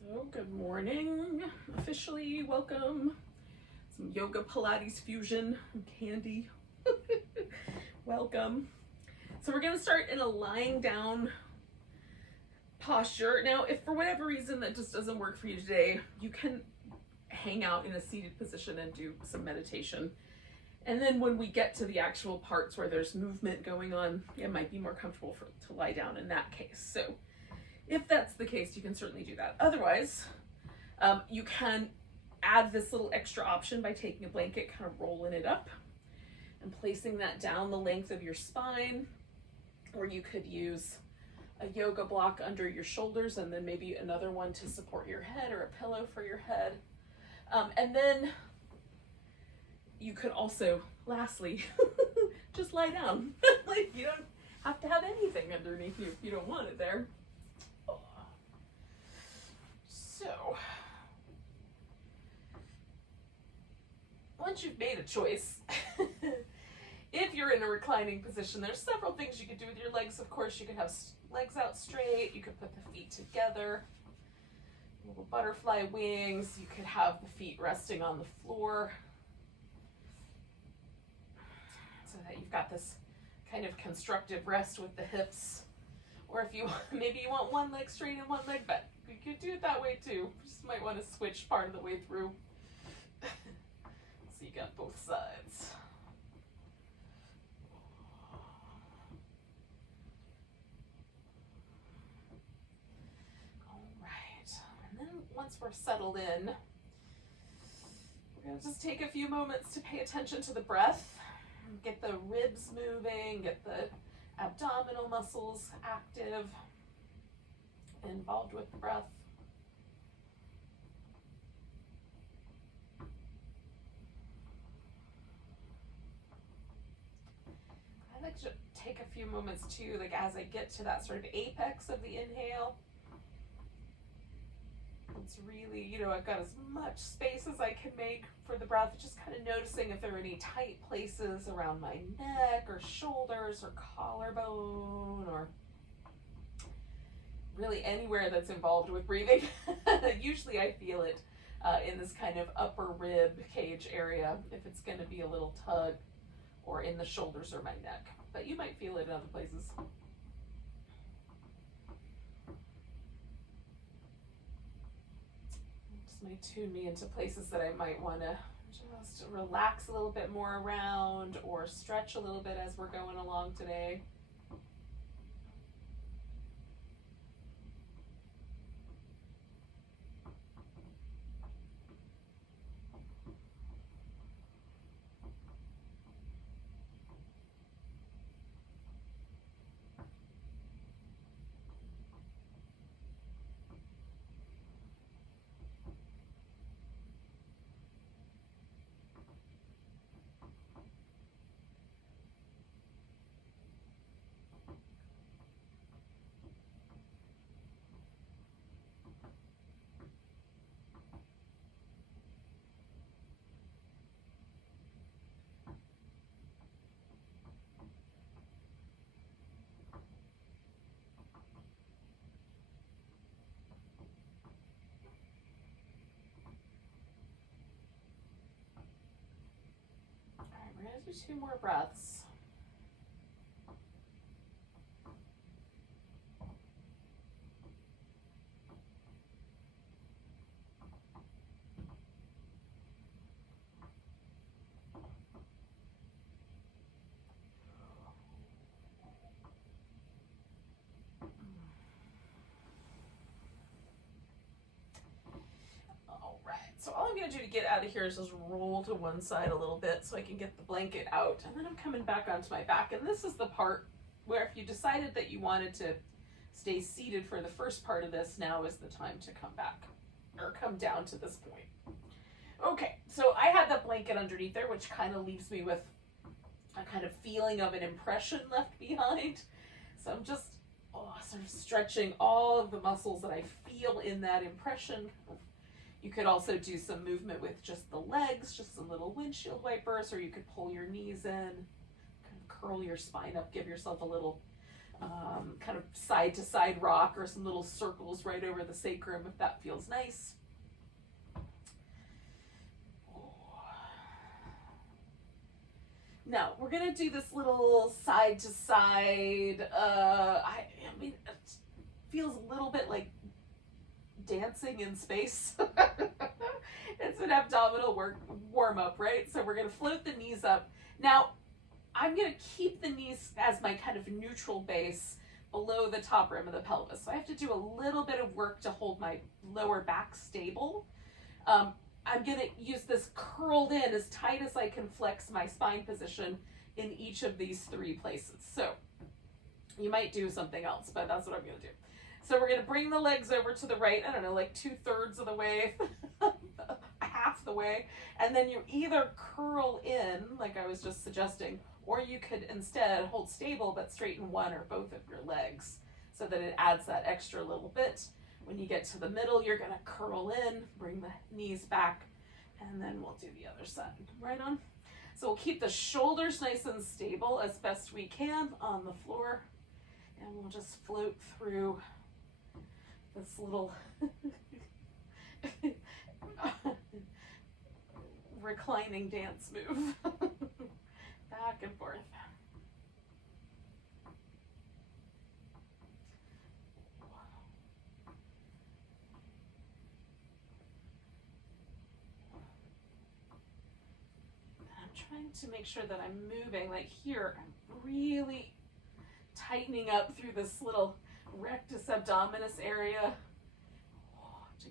So good morning, officially welcome. Some yoga Pilates fusion, candy. Welcome. So we're gonna start in a lying down posture. Now, if for whatever reason that just doesn't work for you today, you can hang out in a seated position and do some meditation. And then when we get to the actual parts where there's movement going on, it might be more comfortable to lie down in that case. So if that's the case, you can certainly do that. Otherwise, you can add this little extra option by taking a blanket, kind of rolling it up and placing that down the length of your spine. Or you could use a yoga block under your shoulders and then maybe another one to support your head or a pillow for your head. And then you could also, lastly, just lie down. Like, you don't have to have anything underneath you if you don't want it there. So, once you've made a choice, if you're in a reclining position, there's several things you could do with your legs. Of course, you could have legs out straight, you could put the feet together, little butterfly wings, you could have the feet resting on the floor, so that you've got this kind of constructive rest with the hips. Or if you maybe you want one leg straight and one leg bent, you could do it that way too. Just might want to switch part of the way through. So you got both sides. All right, and then once we're settled in, we're gonna just take a few moments to pay attention to the breath. Get the ribs moving, get the abdominal muscles active, involved with the breath. I like to take a few moments too, like as I get to that sort of apex of the inhale. It's really, I've got as much space as I can make for the breath, just kind of noticing if there are any tight places around my neck or shoulders or collarbone or really anywhere that's involved with breathing. Usually I feel it in this kind of upper rib cage area if it's going to be a little tug, or in the shoulders or my neck. But you might feel it in other places. Just might tune me into places that I might want to just relax a little bit more around or stretch a little bit as we're going along today. We're going to do 2 more breaths. So all I'm going to do to get out of here is just roll to one side a little bit so I can get the blanket out, and then I'm coming back onto my back. And this is the part where if you decided that you wanted to stay seated for the first part of this, now is the time to come back or come down to this point. Okay, so I had that blanket underneath there, which kind of leaves me with a kind of feeling of an impression left behind. So I'm just sort of stretching all of the muscles that I feel in that impression. You could also do some movement with just the legs, just some little windshield wipers, or you could pull your knees in, kind of curl your spine up, give yourself a little kind of side to side rock or some little circles right over the sacrum if that feels nice. Now we're gonna do this little side to side. I mean, it feels a little bit like dancing in space. It's an abdominal warm up, right? So we're gonna float the knees up. Now I'm gonna keep the knees as my kind of neutral base below the top rim of the pelvis. So I have to do a little bit of work to hold my lower back stable. I'm gonna use this curled in as tight as I can flex my spine position in each of these 3 places. So you might do something else, but that's what I'm gonna do. So we're gonna bring the legs over to the right, I don't know, like 2/3 of the way, half the way, and then you either curl in, like I was just suggesting, or you could instead hold stable but straighten one or both of your legs so that it adds that extra little bit. When you get to the middle, you're gonna curl in, bring the knees back, and then we'll do the other side. Right on? So we'll keep the shoulders nice and stable as best we can on the floor, and we'll just float through this little reclining dance move. Back and forth. I'm trying to make sure that I'm moving. Like here, I'm really tightening up through this little rectus abdominis area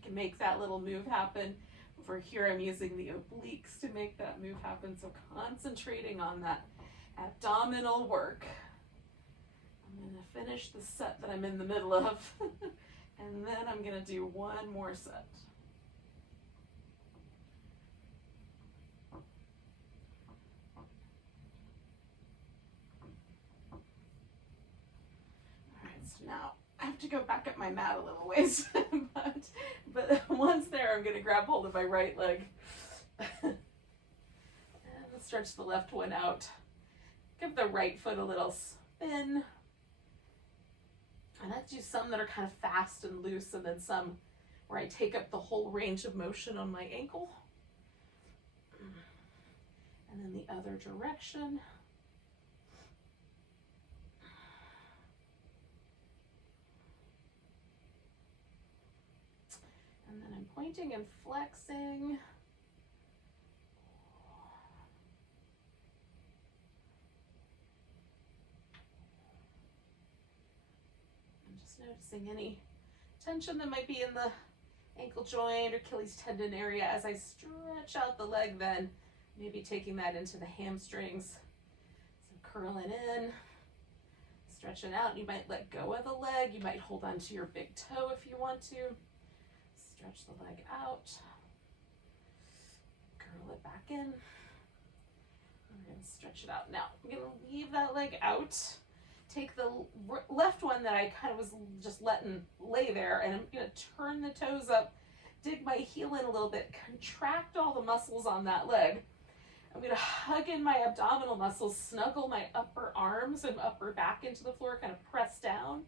to make that little move happen. Over here, I'm using the obliques to make that move happen. So concentrating on that abdominal work. I'm going to finish the set that I'm in the middle of, and then I'm going to do one more set. All right, so now I have to go back up my mat a little ways, but once there, I'm going to grab hold of my right leg and stretch the left one out. Give the right foot a little spin. And I do some that are kind of fast and loose, and then some where I take up the whole range of motion on my ankle. And then the other direction. And then I'm pointing and flexing. And just noticing any tension that might be in the ankle joint or Achilles tendon area as I stretch out the leg, then maybe taking that into the hamstrings. So curling in, stretching out. You might let go of the leg. You might hold on to your big toe if you want to. Stretch the leg out, curl it back in. We're going to stretch it out. Now, I'm going to leave that leg out. Take the left one that I kind of was just letting lay there, and I'm going to turn the toes up, dig my heel in a little bit, contract all the muscles on that leg. I'm going to hug in my abdominal muscles, snuggle my upper arms and upper back into the floor, kind of press down.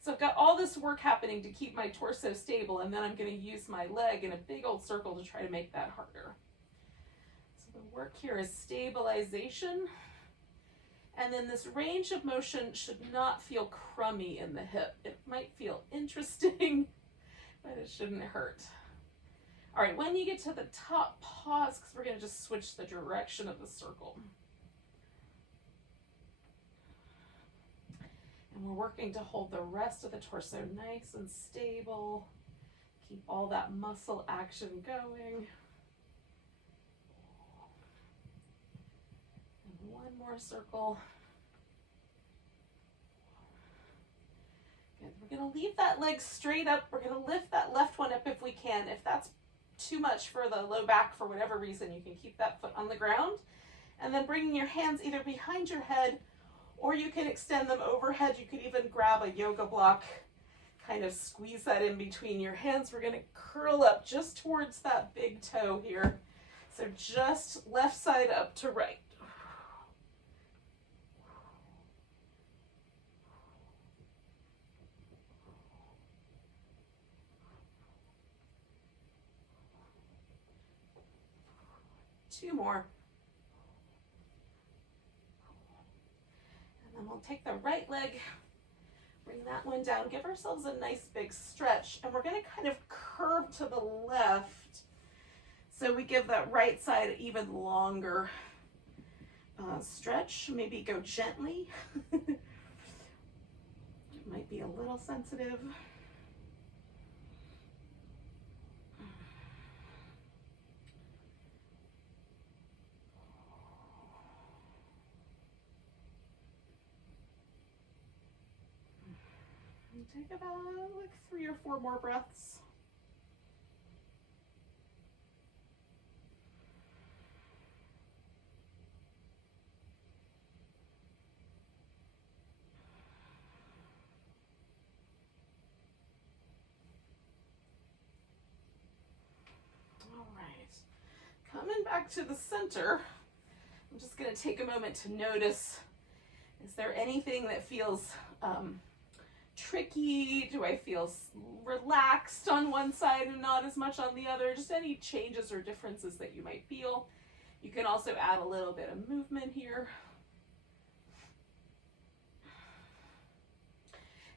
So I've got all this work happening to keep my torso stable, and then I'm going to use my leg in a big old circle to try to make that harder. So the work here is stabilization. And then this range of motion should not feel crummy in the hip. It might feel interesting, but it shouldn't hurt. All right, when you get to the top, pause, because we're going to just switch the direction of the circle. And we're working to hold the rest of the torso nice and stable. Keep all that muscle action going. And one more circle. Good. We're going to leave that leg straight up. We're going to lift that left one up if we can. If that's too much for the low back for whatever reason, you can keep that foot on the ground. And then bringing your hands either behind your head, or you can extend them overhead. You could even grab a yoga block, kind of squeeze that in between your hands. We're going to curl up just towards that big toe here. So just left side up to right. 2 more. And then we'll take the right leg, bring that one down, give ourselves a nice big stretch, and we're going to kind of curve to the left. So we give that right side an even longer stretch. Maybe go gently. It might be a little sensitive. And take about like 3 or 4 more breaths. Coming back to the center, I'm just going to take a moment to notice, is there anything that feels tricky? Do I feel relaxed on one side and not as much on the other? Just any changes or differences that you might feel. You can also add a little bit of movement here.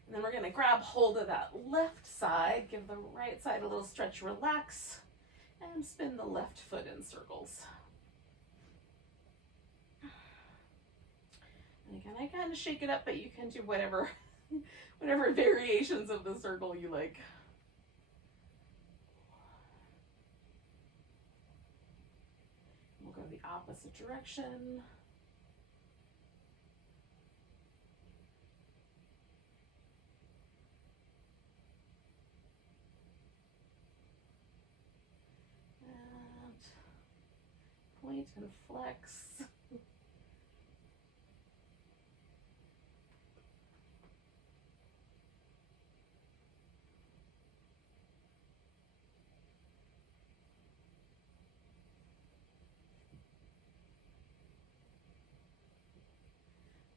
And then we're going to grab hold of that left side, give the right side a little stretch, relax, and spin the left foot in circles. And again, I kind of shake it up, but you can do whatever variations of the circle you like. We'll go the opposite direction. Point and flex.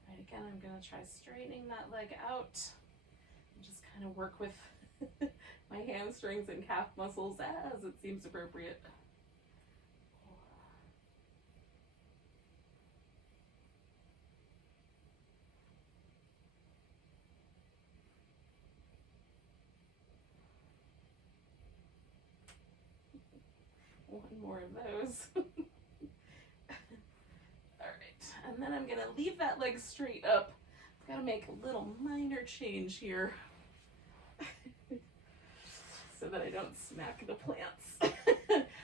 Right, again, I'm going to try straightening that leg out and just kind of work with my hamstrings and calf muscles as it seems appropriate. One more of those. All right, and then I'm gonna leave that leg straight up. I've got to make a little minor change here so that I don't smack the plants.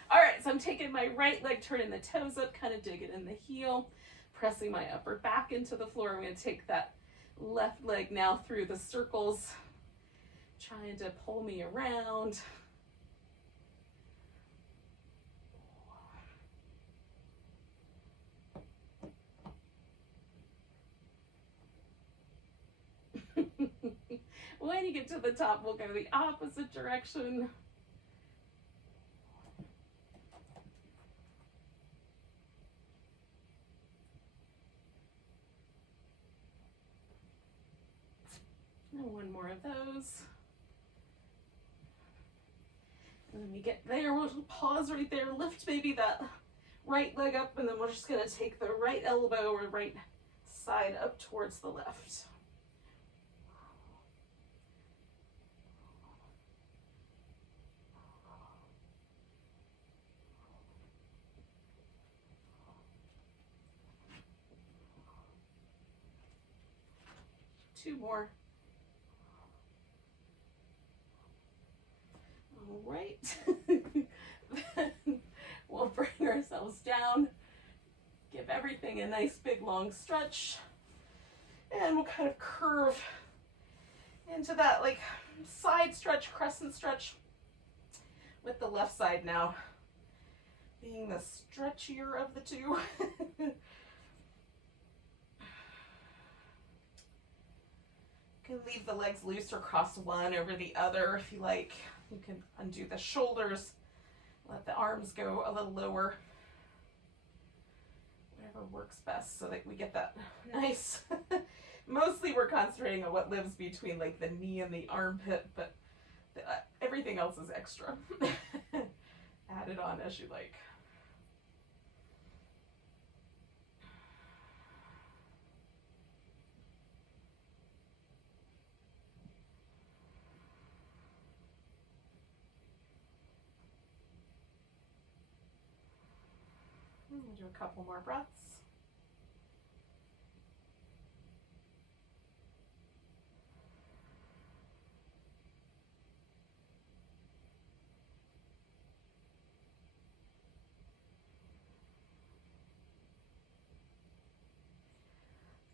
All right, so I'm taking my right leg, turning the toes up, kind of digging in the heel, pressing my upper back into the floor. I'm gonna take that left leg now through the circles, trying to pull me around. When you get to the top, we'll go the opposite direction. And one more of those. And then we get there, we'll pause right there, lift maybe that right leg up, and then we're just gonna take the right elbow or right side up towards the left. Two more. All right. Then we'll bring ourselves down, give everything a nice big long stretch, and we'll kind of curve into that like side stretch, crescent stretch, with the left side now being the stretchier of the two. You can leave the legs loose or cross one over the other if you like. You can undo the shoulders, let the arms go a little lower. Whatever works best so that we get that nice. Mostly we're concentrating on what lives between like the knee and the armpit, but everything else is extra. Add it on as you like. We'll do a couple more breaths.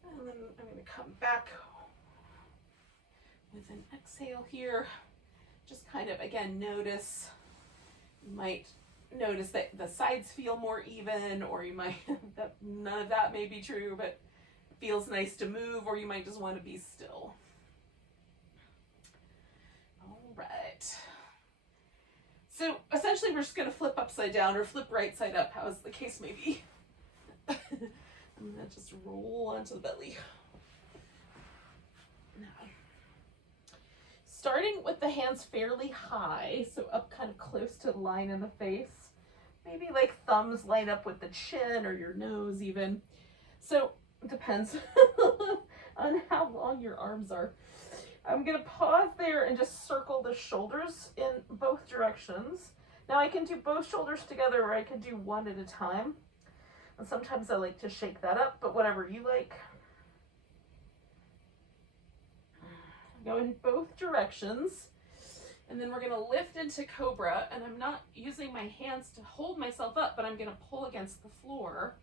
And then I'm going to come back with an exhale here. Just kind of, again, notice. You might notice that the sides feel more even, or you might, that none of that may be true, but it feels nice to move, or you might just want to be still. All right. So essentially we're just going to flip upside down or flip right side up, as the case may be. I'm going to just roll onto the belly. Now, starting with the hands fairly high, so up kind of close to the line in the face. Maybe like thumbs line up with the chin or your nose even. So it depends on how long your arms are. I'm going to pause there and just circle the shoulders in both directions. Now I can do both shoulders together, or I can do one at a time. And sometimes I like to shake that up, but whatever you like. Go in both directions. And then we're going to lift into Cobra, and I'm not using my hands to hold myself up, but I'm going to pull against the floor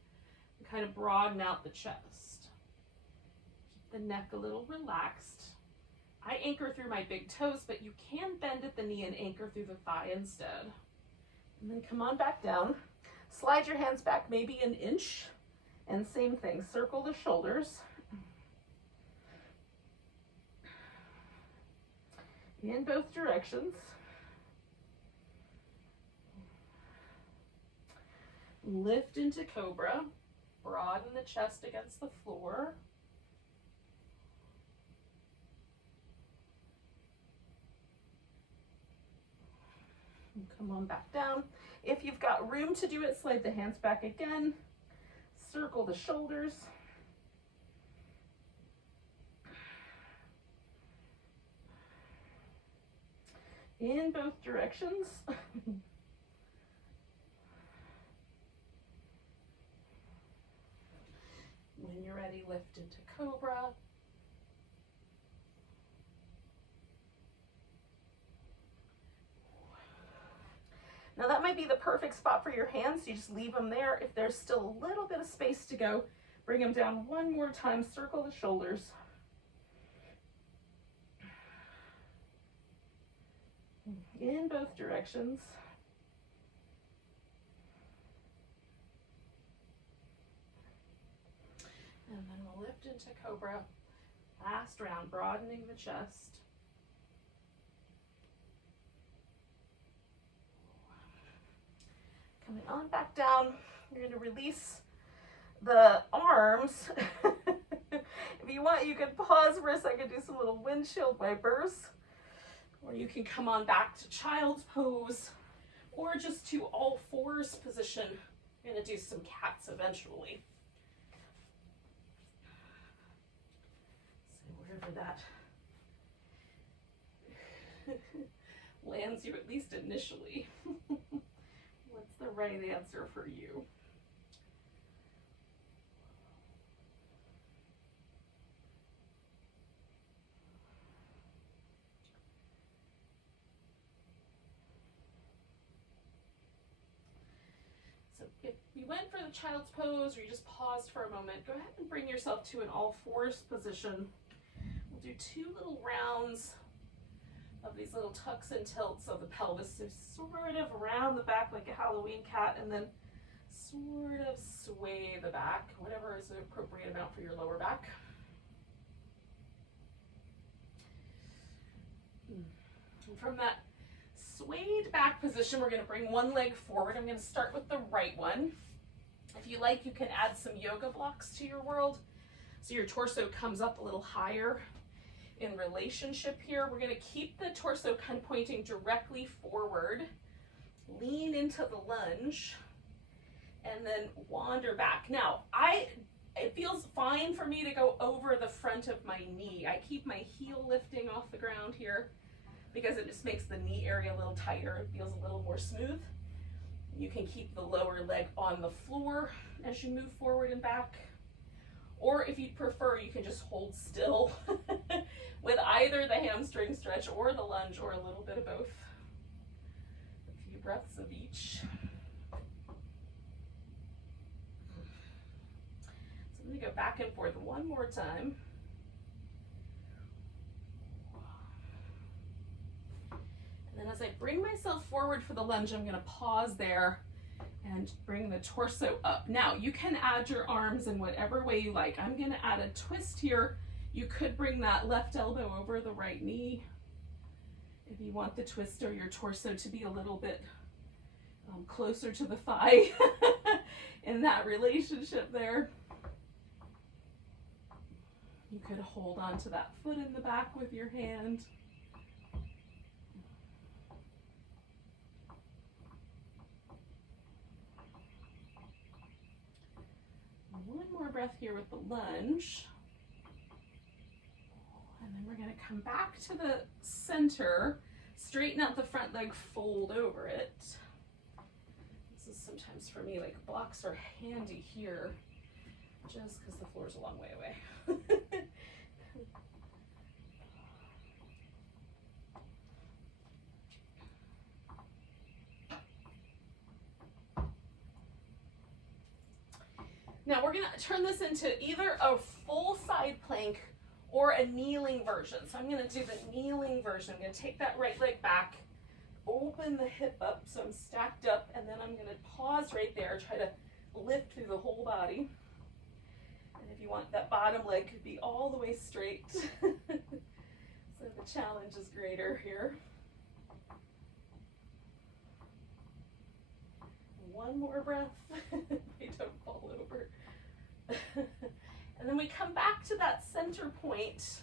and kind of broaden out the chest. Keep the neck a little relaxed. I anchor through my big toes, but you can bend at the knee and anchor through the thigh instead. And then come on back down. Slide your hands back maybe an inch, and same thing, circle the shoulders. In both directions. Lift into Cobra, broaden the chest against the floor. And come on back down. If you've got room to do it, slide the hands back again. Circle the shoulders. In both directions. When you're ready, lift into Cobra. Now that might be the perfect spot for your hands. You just leave them there. If there's still a little bit of space to go, bring them down one more time, circle the shoulders. In both directions. And then we'll lift into Cobra. Last round, broadening the chest. Coming on back down. You're going to release the arms. If you want, you can pause for a second, do some little windshield wipers. Or you can come on back to child's pose, or just to all fours position. I'm going to do some cats eventually. So wherever that lands you, at least initially. What's the right answer for you? So if you went for the child's pose, or you just paused for a moment, go ahead and bring yourself to an all fours position. We'll do 2 little rounds of these little tucks and tilts of the pelvis, so sort of around the back like a Halloween cat, and then sort of sway the back, whatever is the appropriate amount for your lower back. And from that swayed back position, we're going to bring one leg forward. I'm going to start with the right one. If you like, you can add some yoga blocks to your world, so your torso comes up a little higher. In relationship here, we're going to keep the torso kind of pointing directly forward, lean into the lunge, and then wander back. Now, it feels fine for me to go over the front of my knee. I keep my heel lifting off the ground here because it just makes the knee area a little tighter. It feels a little more smooth. You can keep the lower leg on the floor as you move forward and back. Or if you'd prefer, you can just hold still with either the hamstring stretch or the lunge or a little bit of both. A few breaths of each. So I'm going to go back and forth one more time. And then as I bring myself forward for the lunge, I'm going to pause there and bring the torso up. Now, you can add your arms in whatever way you like. I'm going to add a twist here. You could bring that left elbow over the right knee if you want the twist or your torso to be a little bit closer to the thigh in that relationship there. You could hold on to that foot in the back with your hand. One more breath here with the lunge. And then we're going to come back to the center, straighten out the front leg, fold over it. This is sometimes for me, like blocks are handy here, just because the floor's a long way away. Now we're going to turn this into either a full side plank or a kneeling version. So I'm going to do the kneeling version. I'm going to take that right leg back, open the hip up so I'm stacked up, and then I'm going to pause right there, try to lift through the whole body. And if you want, that bottom leg could be all the way straight. So the challenge is greater here. One more breath. I don't fall over. And then we come back to that center point.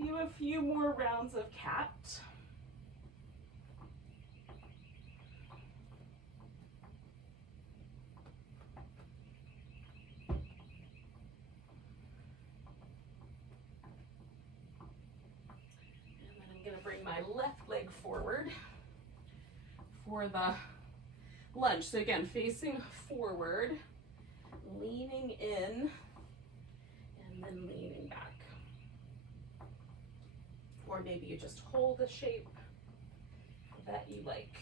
Do a few more rounds of cat. And then I'm going to bring my left leg forward for the lunge. So again, facing forward, leaning in, and then leaning back. Or maybe you just hold the shape that you like.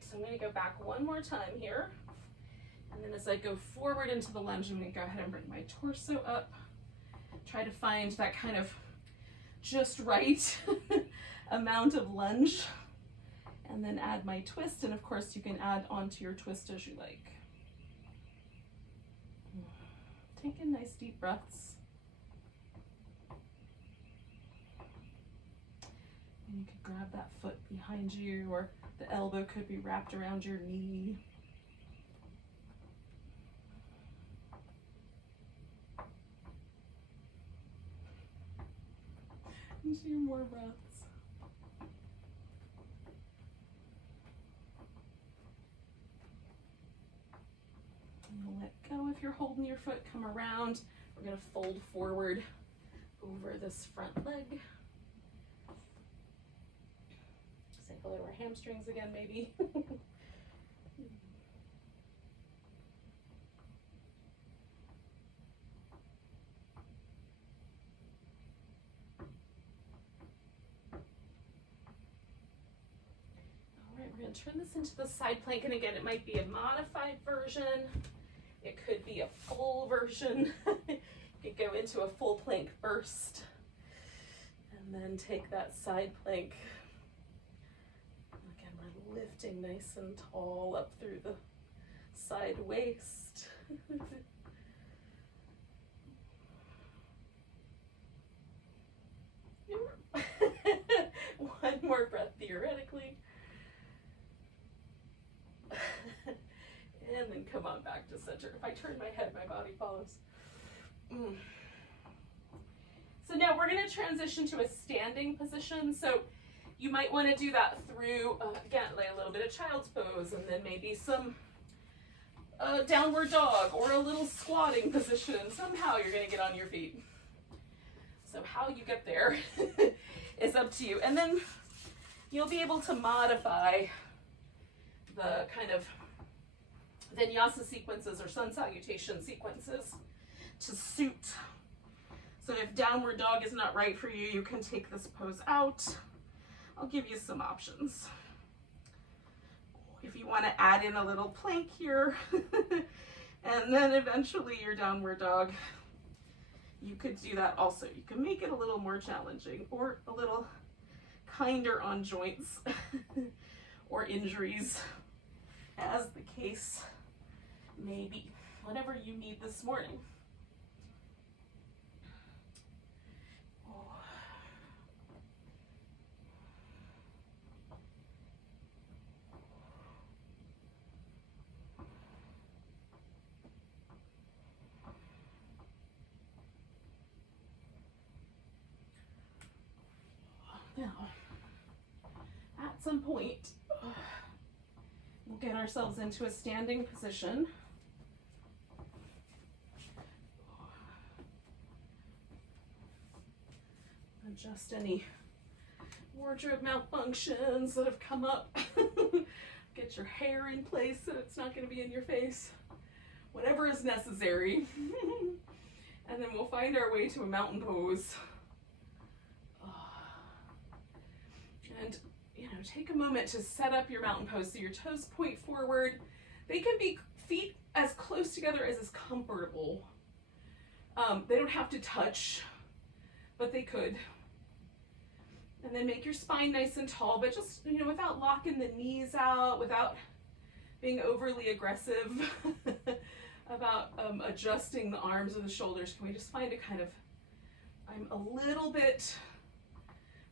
So I'm going to go back one more time here. And then as I go forward into the lunge, I'm going to go ahead and bring my torso up. Try to find that kind of just right amount of lunge. And then add my twist. And of course, you can add onto your twist as you like. Take in nice deep breaths. And you could grab that foot behind you, or the elbow could be wrapped around your knee. And 2 more breaths. And let go if you're holding your foot. Come around. We're going to fold forward over this front leg. Say hello to our hamstrings again, maybe. We're going to turn this into the side plank, and again, it might be a modified version. It could be a full version. You could go into a full plank first, and then take that side plank. Again, we're lifting nice and tall up through the side waist. One more breath theoretically. And then come on back to center. If I turn my head, my body follows. So now Now we're going to transition to a standing position. So you might want to do that through, again, like a little bit of child's pose, and then maybe some downward dog or a little squatting position. Somehow you're going to get on your feet. So how you get there is up to you. And then you'll be able to modify the kind of vinyasa sequences or sun salutation sequences to suit. So if downward dog is not right for you, you can take this pose out. I'll give you some options. If you want to add in a little plank here, and then eventually your downward dog, you could do that also. You can make it a little more challenging or a little kinder on joints or injuries, as the case may be. Whatever you need this morning. Now, at some point, we'll get ourselves into a standing position. Adjust any wardrobe malfunctions that have come up. Get your hair in place so it's not going to be in your face. Whatever is necessary. And then we'll find our way to a mountain pose. And, take a moment to set up your mountain pose so your toes point forward. They can be feet as close together as is comfortable. They don't have to touch, but they could. And then make your spine nice and tall, but just, without locking the knees out, without being overly aggressive about adjusting the arms or the shoulders. Can we just find a kind of, I'm a little bit,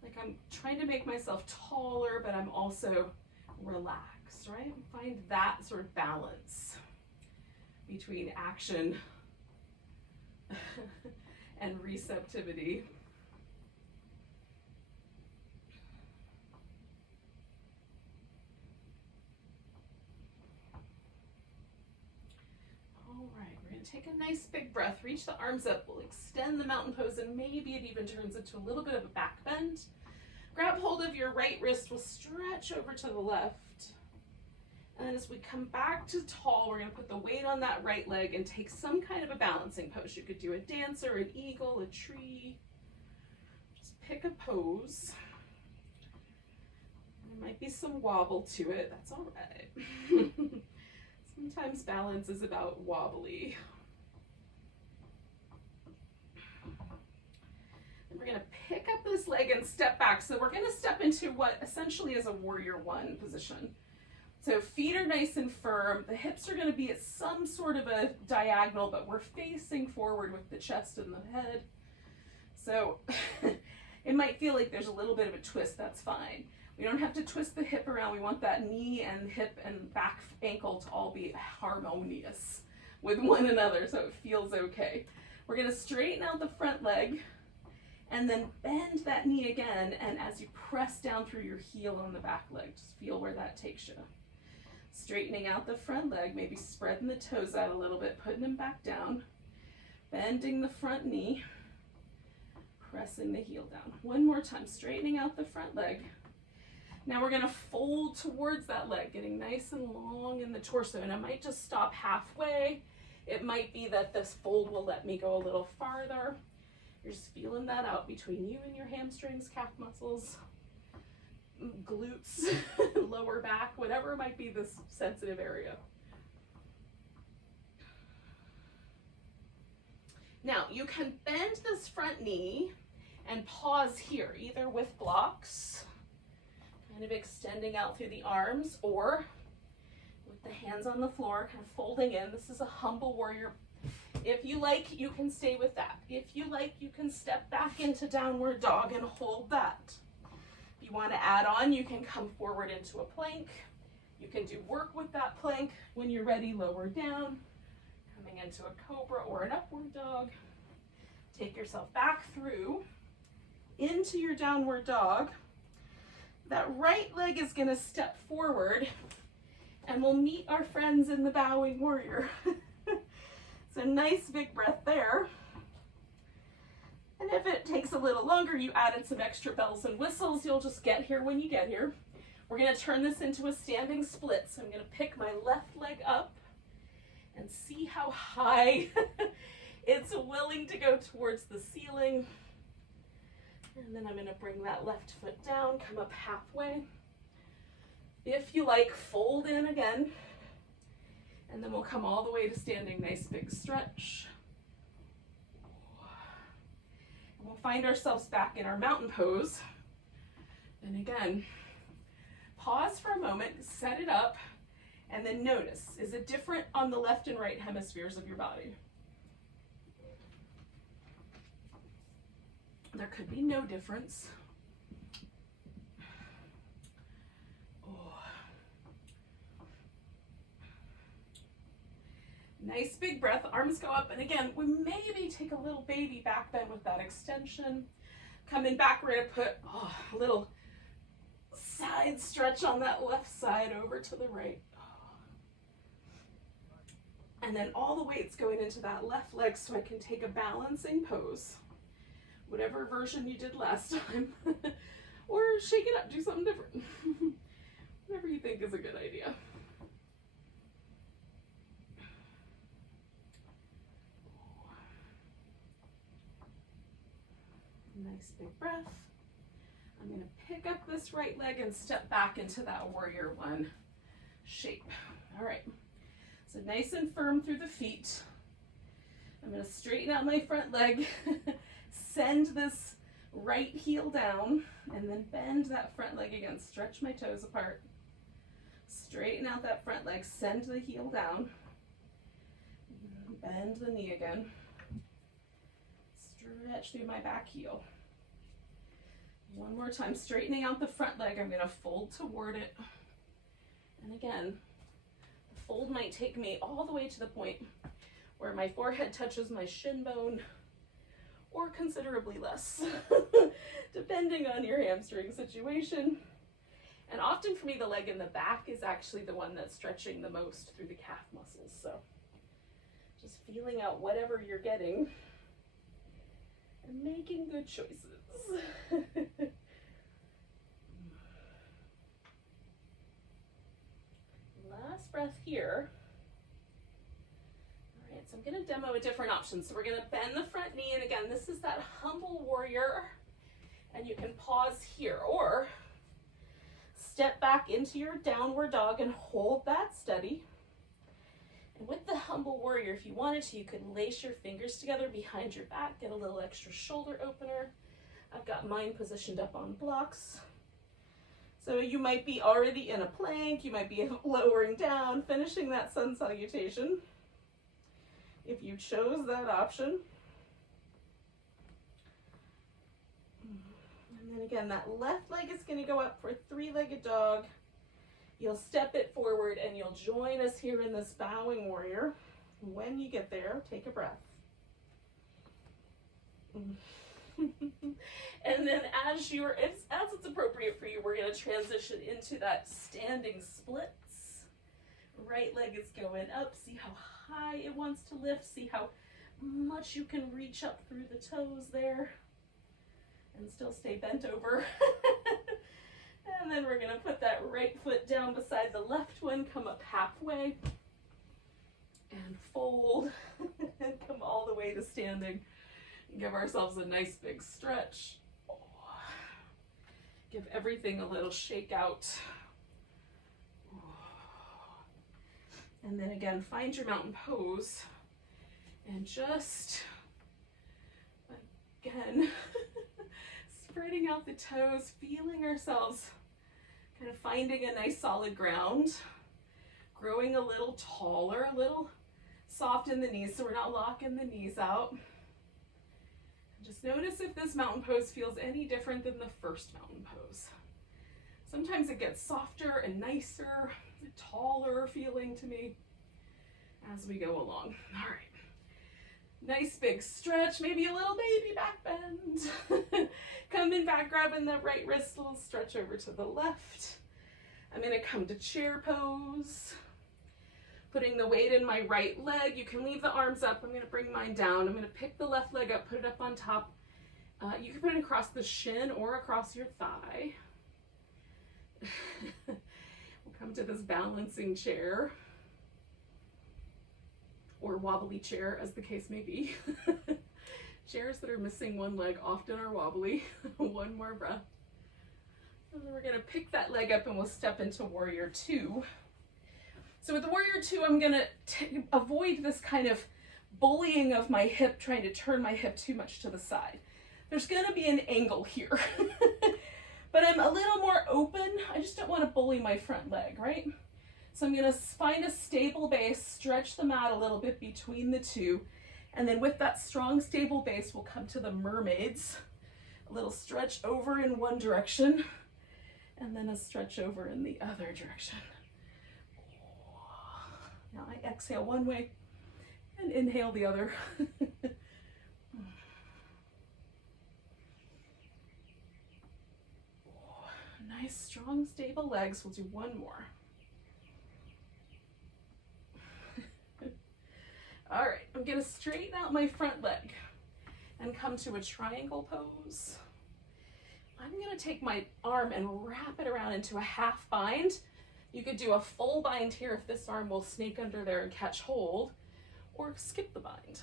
like I'm trying to make myself taller, but I'm also relaxed, right? Find that sort of balance between action and receptivity. All right, we're going to take a nice big breath, reach the arms up, we'll extend the mountain pose, and maybe it even turns into a little bit of a back bend. Grab hold of your right wrist, we'll stretch over to the left. And as we come back to tall, we're going to put the weight on that right leg and take some kind of a balancing pose. You could do a dancer, an eagle, a tree. Just pick a pose. There might be some wobble to it, that's all right. Sometimes balance is about wobbly. And we're going to pick up this leg and step back. So we're going to step into what essentially is a warrior one position. So feet are nice and firm. The hips are going to be at some sort of a diagonal, but we're facing forward with the chest and the head. So it might feel like there's a little bit of a twist. That's fine. We don't have to twist the hip around. We want that knee and hip and back ankle to all be harmonious with one another, so it feels okay. We're going to straighten out the front leg and then bend that knee again. And as you press down through your heel on the back leg, just feel where that takes you. Straightening out the front leg, maybe spreading the toes out a little bit, putting them back down, bending the front knee, pressing the heel down. One more time, straightening out the front leg. Now we're going to fold towards that leg, getting nice and long in the torso, and I might just stop halfway. It might be that this fold will let me go a little farther. You're just feeling that out between you and your hamstrings, calf muscles, glutes, lower back, whatever might be this sensitive area. Now you can bend this front knee and pause here, either with blocks, kind of extending out through the arms, or with the hands on the floor, kind of folding in. This is a humble warrior. If you like, you can stay with that. If you like, you can step back into downward dog and hold that. If you want to add on, you can come forward into a plank. You can do work with that plank. When you're ready, lower down, coming into a cobra or an upward dog. Take yourself back through into your downward dog. That right leg is going to step forward and we'll meet our friends in the bowing warrior. So nice big breath there. And if it takes a little longer, you added some extra bells and whistles, you'll just get here when you get here. We're going to turn this into a standing split. So I'm going to pick my left leg up and see how high it's willing to go towards the ceiling. And then I'm going to bring that left foot down, come up halfway. If you like, fold in again. And then we'll come all the way to standing, nice big stretch. And we'll find ourselves back in our mountain pose. And again, pause for a moment, set it up, and then notice, is it different on the left and right hemispheres of your body? There could be no difference. Nice big breath, arms go up, and again, we maybe take a little baby back bend with that extension. Coming back, we're gonna put a little side stretch on that left side over to the right. And then all the weight's going into that left leg so I can take a balancing pose. Whatever version you did last time. Or shake it up, do something different. Whatever you think is a good idea. Nice big breath. I'm going to pick up this right leg and step back into that warrior one shape. All right. So nice and firm through the feet. I'm going to straighten out my front leg, send this right heel down, and then bend that front leg again. Stretch my toes apart. Straighten out that front leg, send the heel down, bend the knee again. Stretch through my back heel. One more time, straightening out the front leg. I'm going to fold toward it. And again, the fold might take me all the way to the point where my forehead touches my shin bone, or considerably less, depending on your hamstring situation. And often for me, the leg in the back is actually the one that's stretching the most through the calf muscles. So just feeling out whatever you're getting and making good choices. Last breath here. All right, so I'm going to demo a different option. So we're going to bend the front knee, and again, this is that humble warrior, and you can pause here, or step back into your downward dog and hold that steady. And with the humble warrior, if you wanted to, you could lace your fingers together behind your back, get a little extra shoulder opener. I've got mine positioned up on blocks. So you might be already in a plank, you might be lowering down, finishing that sun salutation, if you chose that option. And then again, that left leg is going to go up for three-legged dog. You'll step it forward and you'll join us here in this bowing warrior. When you get there, take a breath. And then as it's appropriate for you, we're going to transition into that standing splits. Right leg is going up. See how high it wants to lift. See how much you can reach up through the toes there and still stay bent over. And then we're going to put that right foot down beside the left one, come up halfway and fold and come all the way to standing. Give ourselves a nice big stretch. Give everything a little shake out. And then again, find your mountain pose and just, again, spreading out the toes, feeling ourselves kind of finding a nice solid ground, growing a little taller, a little soft in the knees so we're not locking the knees out. Just notice if this mountain pose feels any different than the first mountain pose. Sometimes it gets softer and nicer, taller feeling to me as we go along. All right. Nice big stretch, maybe a little baby back bend. Come coming back, grabbing the right wrist, a little stretch over to the left. I'm gonna come to chair pose. Putting the weight in my right leg. You can leave the arms up. I'm gonna bring mine down. I'm gonna pick the left leg up, put it up on top. You can put it across the shin or across your thigh. We'll come to this balancing chair or wobbly chair, as the case may be. Chairs that are missing one leg often are wobbly. One more breath. And then we're gonna pick that leg up and we'll step into warrior two. So with the warrior two, I'm gonna avoid this kind of bullying of my hip, trying to turn my hip too much to the side. There's gonna be an angle here, but I'm a little more open. I just don't wanna bully my front leg, right? So I'm gonna find a stable base, stretch the mat a little bit between the two, and then with that strong, stable base, we'll come to the mermaids. A little stretch over in one direction, and then a stretch over in the other direction. Now I exhale one way and inhale the other. Nice, strong, stable legs. We'll do one more. All right, I'm gonna straighten out my front leg and come to a triangle pose. I'm gonna take my arm and wrap it around into a half bind. You could do a full bind here if this arm will snake under there and catch hold, or skip the bind.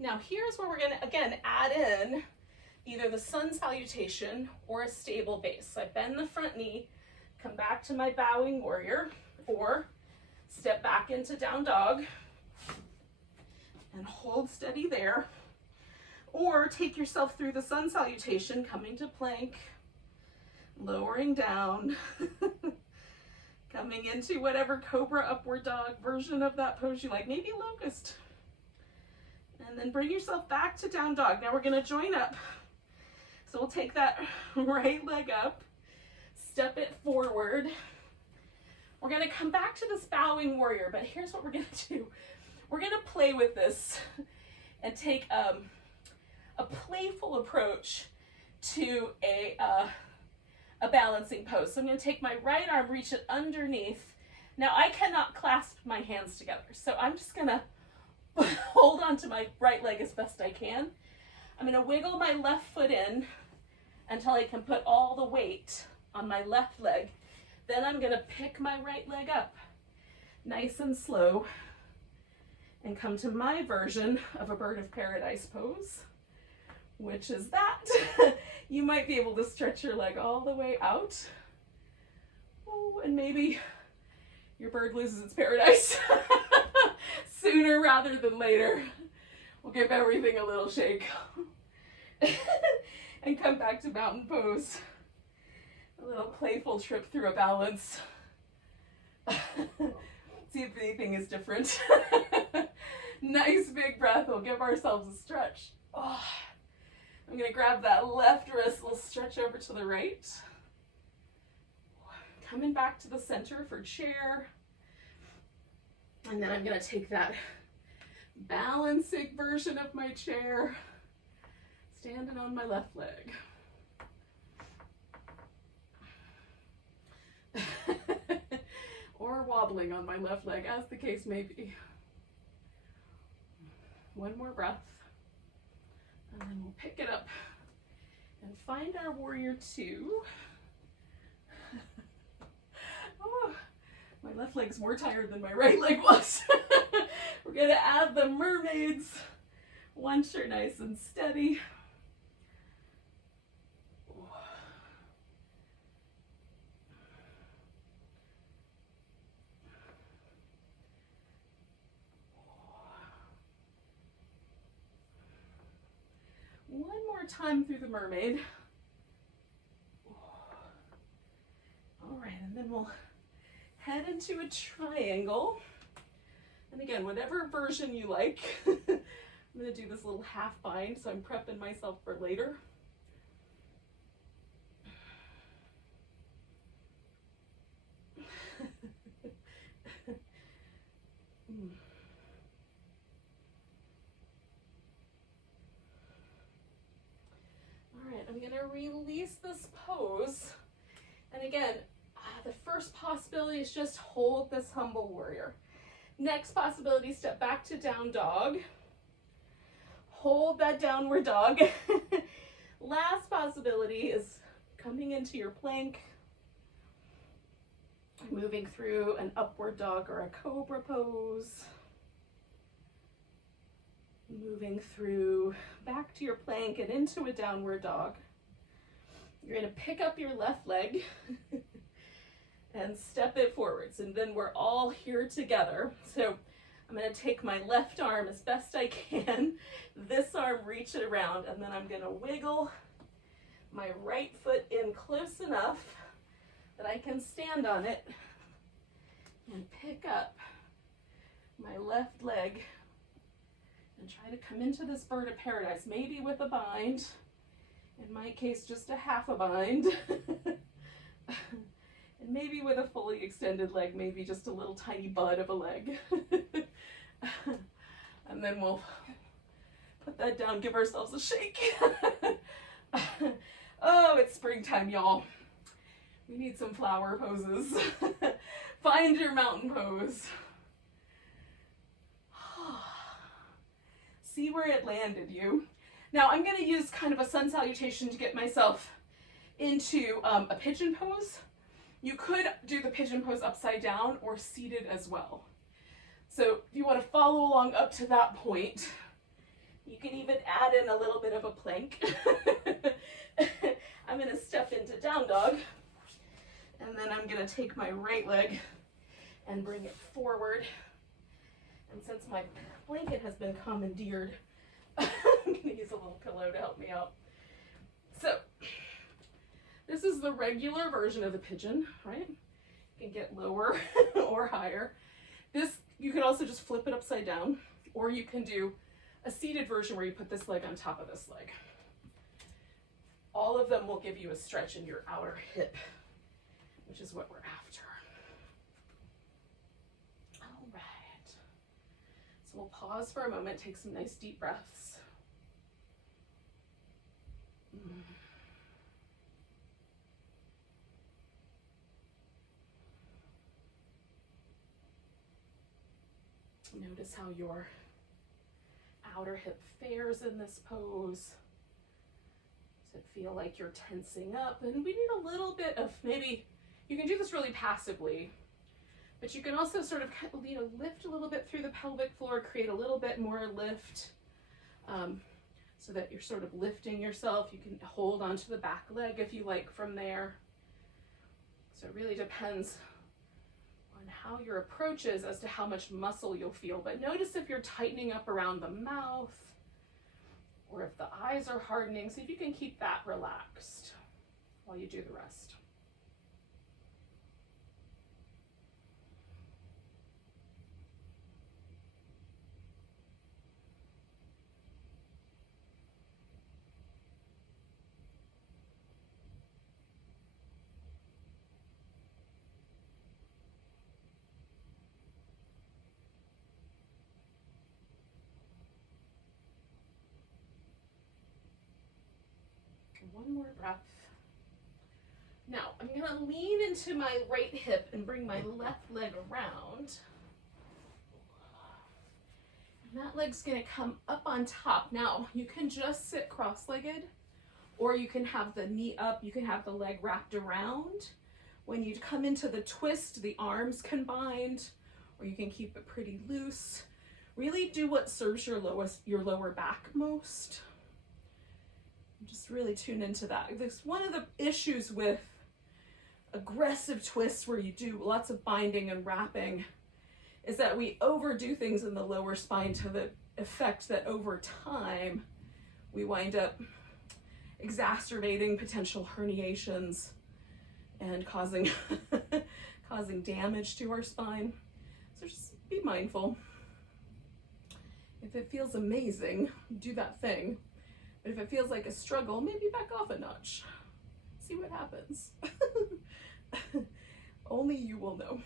Now here's where we're gonna, again, add in either the sun salutation or a stable base. So I bend the front knee, come back to my bowing warrior, or step back into down dog and hold steady there. Or take yourself through the sun salutation, coming to plank, lowering down, coming into whatever Cobra upward dog version of that pose you like, maybe locust. And then bring yourself back to down dog. Now we're gonna join up. So we'll take that right leg up, step it forward. We're gonna come back to this bowing warrior, but here's what we're gonna do. We're gonna play with this and take a playful approach to a balancing pose. So I'm gonna take my right arm, reach it underneath. Now I cannot clasp my hands together, so I'm just gonna hold on to my right leg as best I can. I'm gonna wiggle my left foot in until I can put all the weight on my left leg. Then I'm gonna pick my right leg up, nice and slow, and come to my version of a bird of paradise pose, which is that. You might be able to stretch your leg all the way out. Oh, and maybe your bird loses its paradise sooner rather than later. We'll give everything a little shake and come back to mountain pose. A little playful trip through a balance. See if anything is different. Nice big breath. We'll give ourselves a stretch. Oh, I'm gonna grab that left wrist, we'll stretch over to the right. Coming back to the center for chair. And then I'm gonna take that balancing version of my chair, standing on my left leg. Or wobbling on my left leg, as the case may be. One more breath. And then we'll pick it up and find our warrior two. Oh, my left leg's more tired than my right leg was. We're gonna add the mermaids. Once you're nice and steady. One more time through the mermaid. All right, and then we'll head into a triangle. And again, whatever version you like. I'm gonna do this little half bind, so I'm prepping myself for later. The first possibility is just hold this humble warrior. Next possibility, step back to down dog. Hold that downward dog. Last possibility is coming into your plank, moving through an upward dog or a cobra pose, moving through back to your plank and into a downward dog. You're going to pick up your left leg and step it forwards, and then we're all here together. So I'm going to take my left arm as best I can, this arm reach it around, and then I'm going to wiggle my right foot in close enough that I can stand on it and pick up my left leg and try to come into this bird of paradise, maybe with a bind. In my case, just a half a bind. And maybe with a fully extended leg, maybe just a little tiny bud of a leg. And then we'll put that down, give ourselves a shake. Oh, it's springtime, y'all. We need some flower poses. Find your mountain pose. See where it landed you. Now I'm going to use kind of a sun salutation to get myself into a pigeon pose. You could do the pigeon pose upside down or seated as well. So if you want to follow along up to that point, you can even add in a little bit of a plank. I'm going to step into down dog, and then I'm going to take my right leg and bring it forward. And since my blanket has been commandeered, I'm going to use a little pillow to help me out. So this is the regular version of the pigeon, right? You can get lower or higher. This, you can also just flip it upside down, or you can do a seated version where you put this leg on top of this leg. All of them will give you a stretch in your outer hip, which is what we're after. All right. So we'll pause for a moment, take some nice deep breaths. Notice how your outer hip fares in this pose. Does it feel like you're tensing up? And we need a little bit of, maybe you can do this really passively, but you can also sort of, lift a little bit through the pelvic floor, create a little bit more lift, so that you're sort of lifting yourself. You can hold onto the back leg if you like from there. So it really depends on how your approach is as to how much muscle you'll feel. But notice if you're tightening up around the mouth, or if the eyes are hardening, see if you can keep that relaxed while you do the rest. One more breath. Now, I'm going to lean into my right hip and bring my left leg around. And that leg's going to come up on top. Now, you can just sit cross-legged, or you can have the knee up, you can have the leg wrapped around. When you come into the twist, the arms can bind, or you can keep it pretty loose. Really do what serves your lower back most. Just really tune into that. One of the issues with aggressive twists where you do lots of binding and wrapping is that we overdo things in the lower spine to the effect that over time we wind up exacerbating potential herniations and causing damage to our spine. So just be mindful. If it feels amazing, do that thing. But if it feels like a struggle, maybe back off a notch. See what happens. Only you will know.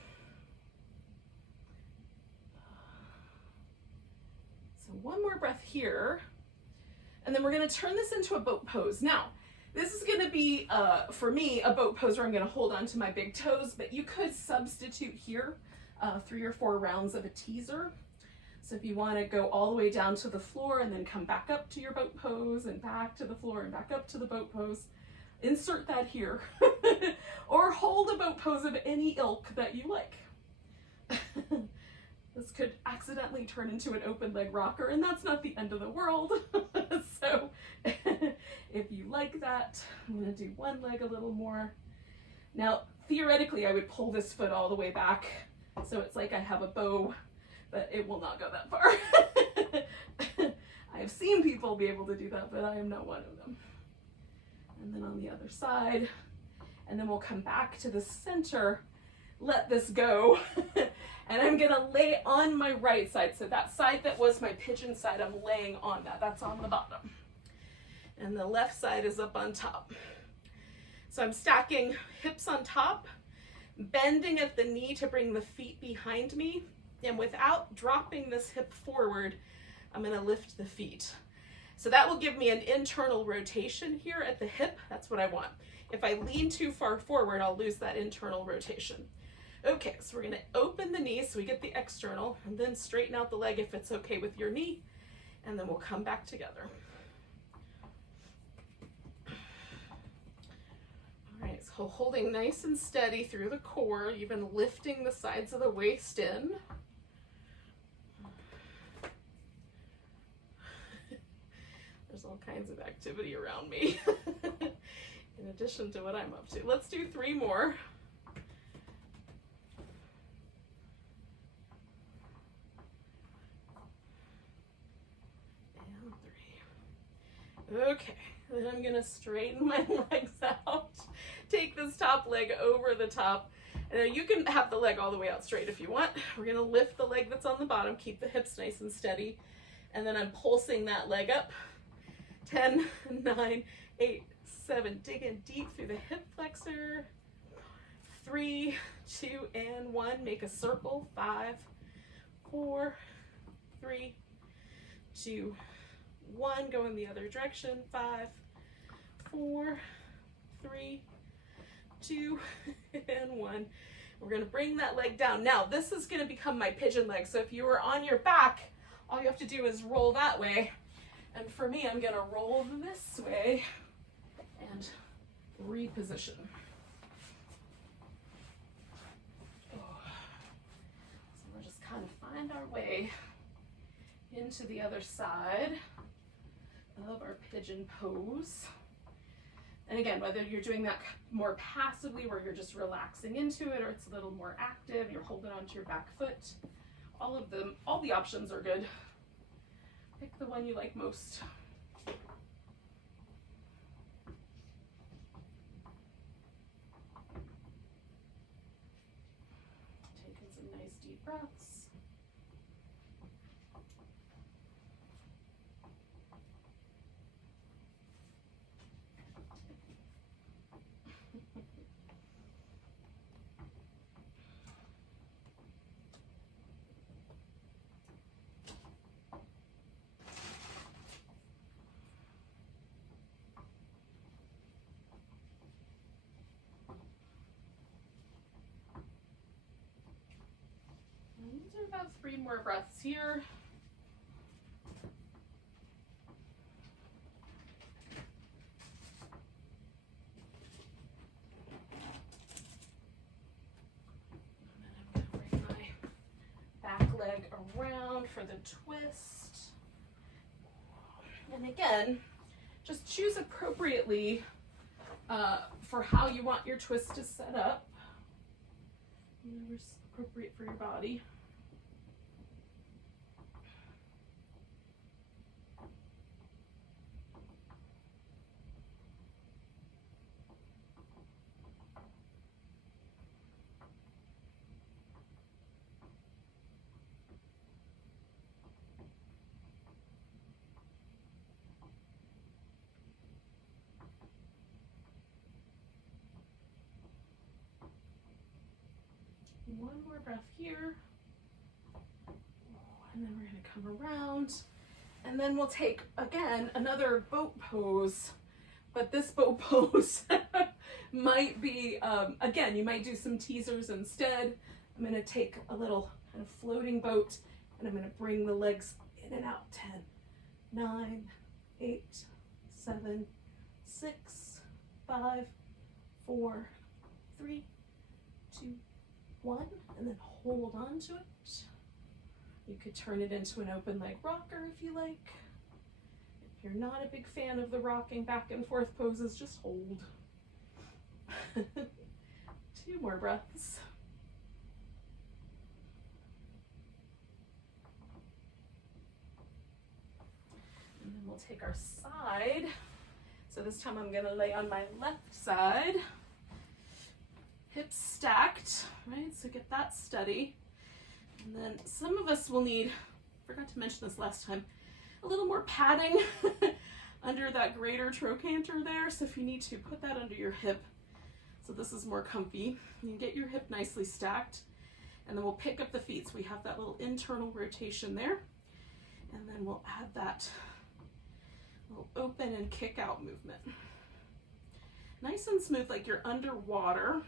So one more breath here. And then we're going to turn this into a boat pose. Now, This is going to be, for me, a boat pose where I'm going to hold on to my big toes, but you could substitute here 3 or 4 rounds of a teaser. So if you want to go all the way down to the floor and then come back up to your boat pose and back to the floor and back up to the boat pose, insert that here. Or hold a boat pose of any ilk that you like. This could accidentally turn into an open leg rocker, and that's not the end of the world. So if you like that, I'm going to do one leg a little more. Now, theoretically, I would pull this foot all the way back, so it's like I have a bow, but it will not go that far. I have seen people be able to do that, but I am not one of them. And then on the other side, and then we'll come back to the center, let this go, and I'm gonna lay on my right side. So that side that was my pigeon side, I'm laying on that. That's on the bottom. And the left side is up on top. So I'm stacking hips on top, bending at the knee to bring the feet behind me, and without dropping this hip forward, I'm gonna lift the feet. So that will give me an internal rotation here at the hip. That's what I want. If I lean too far forward, I'll lose that internal rotation. Okay, so we're gonna open the knee so we get the external, and then straighten out the leg if it's okay with your knee, and then we'll come back together. All right, so holding nice and steady through the core, even lifting the sides of the waist in. There's all kinds of activity around me in addition to what I'm up to. Let's do 3 more. And 3. Okay, then I'm gonna straighten my legs out. Take this top leg over the top. And you can have the leg all the way out straight if you want. We're gonna lift the leg that's on the bottom, keep the hips nice and steady. And then I'm pulsing that leg up. 10, 9, 8, 7. Dig in deep through the hip flexor. 3, 2, and 1. Make a circle. 5, 4, 3, 2, 1. Go in the other direction. 5, 4, 3, 2, and 1. We're going to bring that leg down. Now, this is going to become my pigeon leg. So if you were on your back, all you have to do is roll that way. And for me, I'm gonna roll this way and reposition. So we'll just kind of find our way into the other side of our pigeon pose. And again, whether you're doing that more passively where you're just relaxing into it, or it's a little more active, you're holding onto your back foot, all the options are good. Pick the one you like most. Taking some nice deep breaths. About 3 more breaths here. And then I'm going to bring my back leg around for the twist. And again, just choose appropriately for how you want your twist to set up. Whatever's appropriate for your body. One more breath here. And then we're going to come around. And then we'll take, again, another boat pose but this bow pose might be, again, you might do some teasers instead. I'm gonna take a little kind of floating boat and I'm gonna bring the legs in and out. 10, 9, 8, 7, 6, 5, 4, 3, 2, 1, and then hold on to it. You could turn it into an open leg rocker if you like. If you're not a big fan of the rocking back and forth poses, just hold. 2 more breaths. And then we'll take our side. So this time I'm gonna lay on my left side. Hips stacked, right? So get that steady. And then some of us will need, forgot to mention this last time, a little more padding under that greater trochanter there. So if you need to, put that under your hip. So this is more comfy. You can get your hip nicely stacked. And then we'll pick up the feet. So we have that little internal rotation there. And then we'll add that little open and kick out movement. Nice and smooth, like you're underwater.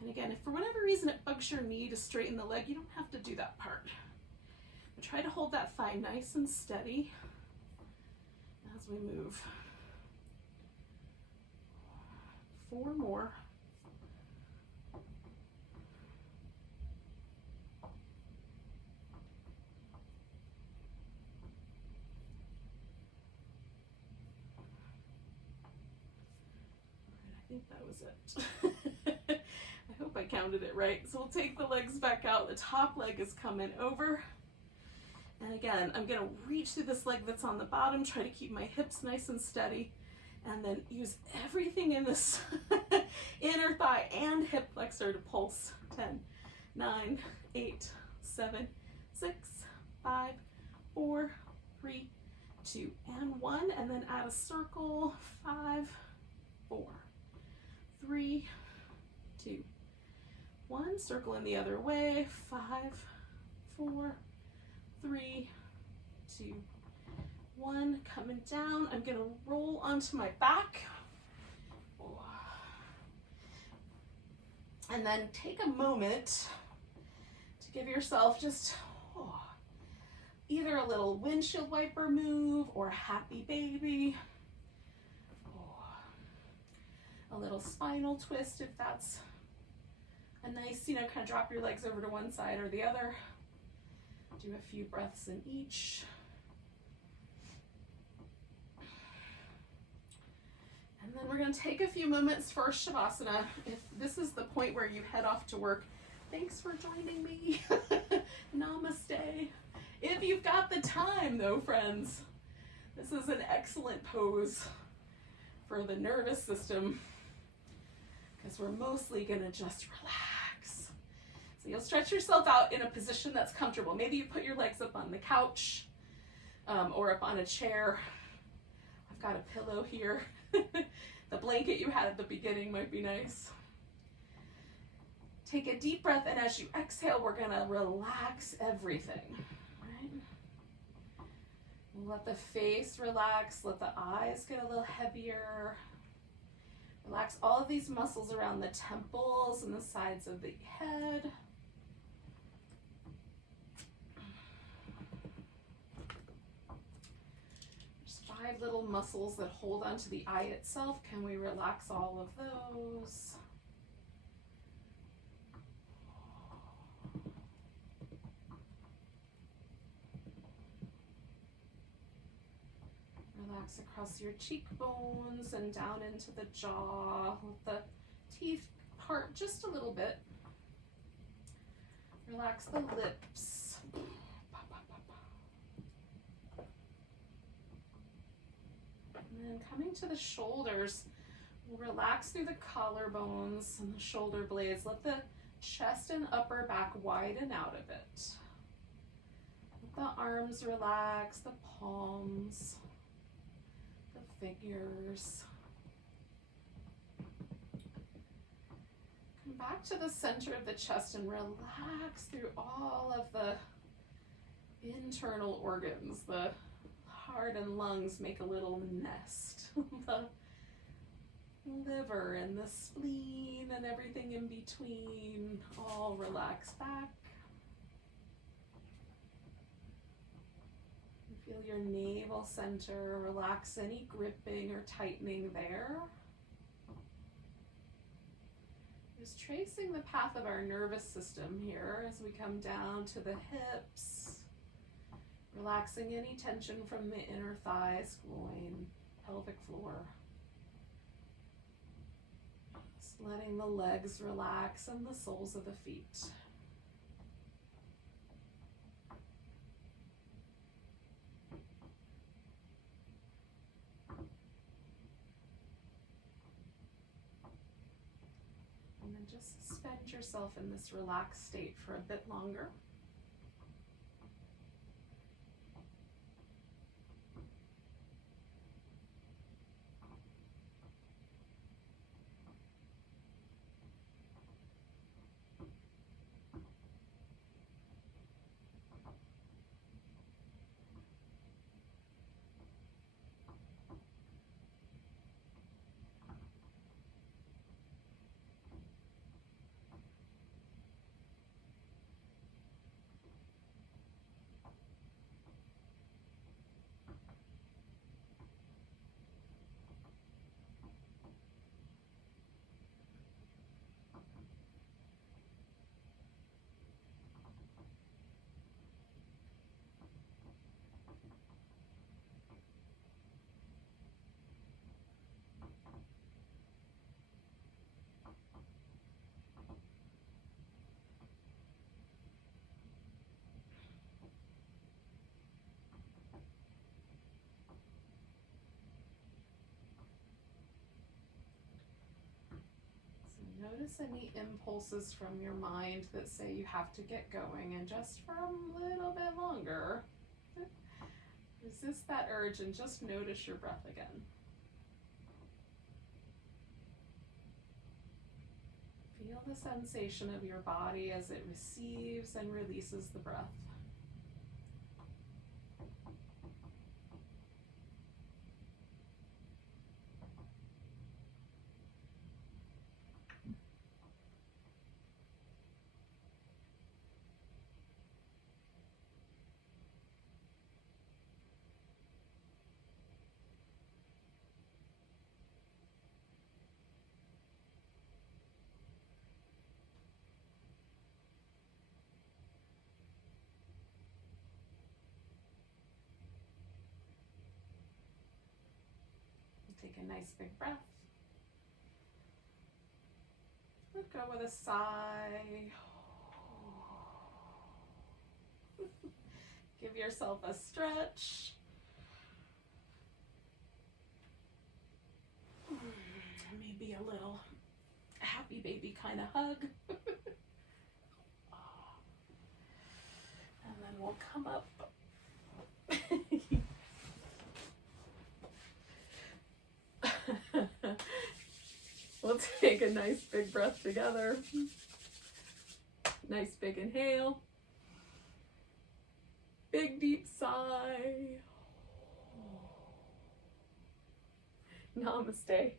And again, if for whatever reason it bugs your knee to straighten the leg, you don't have to do that part. But try to hold that thigh nice and steady as we move. 4 more. I think that was it. I hope I counted it right. So we'll take the legs back out. The top leg is coming over. And again, I'm gonna reach through this leg that's on the bottom, try to keep my hips nice and steady, and then use everything in this inner thigh and hip flexor to pulse. 10, 9, 8, 7, 6, 5, 4, 3, 2, and 1. And then add a circle. 5, 4, 3, 2, 1. Circle in the other way. 5, 4, 3, 2, 1. Coming down. I'm gonna roll onto my back. And then take a moment to give yourself just either a little windshield wiper move or happy baby. A little spinal twist if that's a nice, kind of drop your legs over to one side or the other. Do a few breaths in each. And then we're going to take a few moments for Shavasana. If this is the point where you head off to work, thanks for joining me. Namaste. If you've got the time though, friends, this is an excellent pose for the nervous system because we're mostly going to just relax. So you'll stretch yourself out in a position that's comfortable. Maybe you put your legs up on the couch or up on a chair. I've got a pillow here. The blanket you had at the beginning might be nice. Take a deep breath, and as you exhale, we're going to relax everything. Right? Let the face relax, let the eyes get a little heavier. Relax all of these muscles around the temples and the sides of the head. There's 5 little muscles that hold onto the eye itself. Can we relax all of those? Relax across your cheekbones and down into the jaw. Let the teeth part just a little bit. Relax the lips. And then coming to the shoulders, relax through the collarbones and the shoulder blades. Let the chest and upper back widen out a bit. Let the arms relax, the palms, the fingers. Come back to the center of the chest and relax through all of the internal organs, the heart and lungs make a little nest. The liver and the spleen and everything in between all relax back. Feel your navel center, relax any gripping or tightening there. Just tracing the path of our nervous system here as we come down to the hips, relaxing any tension from the inner thighs, groin, pelvic floor. Just letting the legs relax and the soles of the feet. And then just suspend yourself in this relaxed state for a bit longer. Notice any impulses from your mind that say you have to get going, and just for a little bit longer, resist that urge and just notice your breath again. Feel the sensation of your body as it receives and releases the breath. Take a nice big breath. Let go with a sigh. Give yourself a stretch. Maybe a little happy baby kind of hug. And then we'll come up. We'll take a nice big breath together. Nice big inhale. Big deep sigh. Namaste.